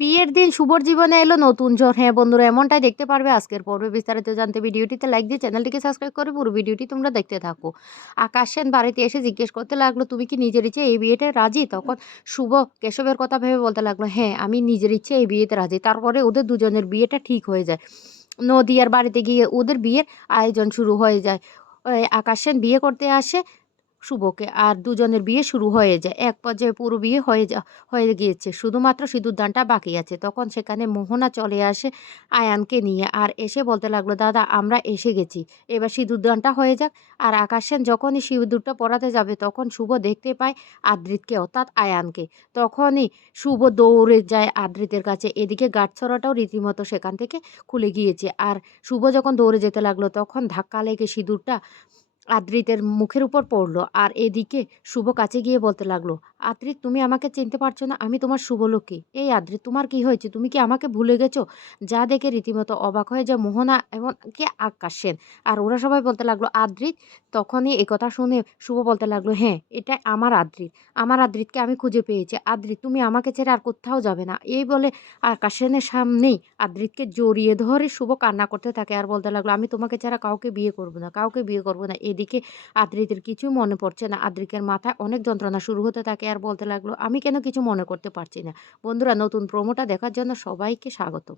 বিয়ের দিন শুভর জীবনে এলো নতুন জ্বর হ্যাঁ বন্ধুরা, এমনটাই দেখতে পারবে আজকের পর্বে। বিস্তারিত জানতে ভিডিওটিতে লাইক দিয়ে চ্যানেলটিকে সাবস্ক্রাইব করে পুরো ভিডিওটি তোমরা দেখতে থাকো। আকাশ সেন বাড়িতে এসে জিজ্ঞেস করতে লাগল, তুমি কি নিজের ইচ্ছে এই বিয়েতে রাজি? তখন শুভ কেশবের কথা ভেবে বলতে লাগল হ্যাঁ আমি নিজের ইচ্ছে এই বিয়েতে রাজি। তারপরে ওদের দুজনের বিয়েটা ঠিক হয়ে যায়। নদিয়ার বাড়িতে গিয়ে ওদের বিয়ের আয়োজন শুরু হয়ে যায়। আকাশ সেন বিয়ে করতে আসে শুভকে। আর দুজনের বিয়ে শুরু হয়ে যায়। এক পর্যায়ে পুরো বিয়ে হয়ে যা, হয়ে গিয়েছে। শুধুমাত্র সিঁদুরদানটা বাকি আছে। তখন সেখানে মোহনা চলে আসে আয়ানকে নিয়ে। আর এসে বলতে লাগল, দাদা, আমরা এসে গেছি। এবার সিঁদুরদানটা হয়ে যাক। আর আকাশ সেন যখনই সিঁদুরটা পড়াতে যাবে, তখন শুভ দেখতে পায় আদ্রিতকে, অর্থাৎ আয়ানকে। তখনই শুভ দৌড়ে যায় আদ্রিতের কাছে। এদিকে গাছছড়াটাও রীতিমতো সেখান থেকে খুলে গিয়েছে। আর শুভ যখন দৌড়ে যেতে লাগল, তখন ধাক্কা লেগে সিঁদুরটা আদ্রিতের মুখের উপর পড়ল আর এদিকে শুভ কাছে গিয়ে বলতে লাগল, আদ্রিত, তুমি আমাকে চিনতে পারছ না, আমি তোমার শুভলক্ষ্মী এই আদ্রিত, তোমার কি হয়েছে? তুমি কি আমাকে ভুলে গেছো? যা দেখে রীতিমতো অবাক হয়ে যায় মোহনা এবং কে? আকাশ সেন। আর ওরা সবাই বলতে লাগল, আদ্রিত? তখনই কথা শুনে শুভ বলতে লাগল হ্যাঁ এটা আমার আদ্রিত। আমার আদ্রিতকে আমি খুঁজে পেয়েছি। আদ্রিত, তুমি আমাকে ছেড়ে আর কোথাও যাবে না। এই বলে আকাশ সেনের সামনেই আদ্রিতকে জড়িয়ে ধরে শুভ কান্না করতে থাকে আর বলতে লাগল, আমি তোমাকে ছাড়া কাউকে বিয়ে করব না, কাউকে বিয়ে করব না এদিকে আদ্রিতের কিছু মনে পড়ছে না। আদ্রিকের মাথায় অনেক যন্ত্রণা শুরু হতে থাকে আর বলতে লাগল, আমি কেন কিছু মনে করতে পারছি না? বন্ধুরা, নতুন প্রোমোটা দেখার জন্য সবাইকে স্বাগত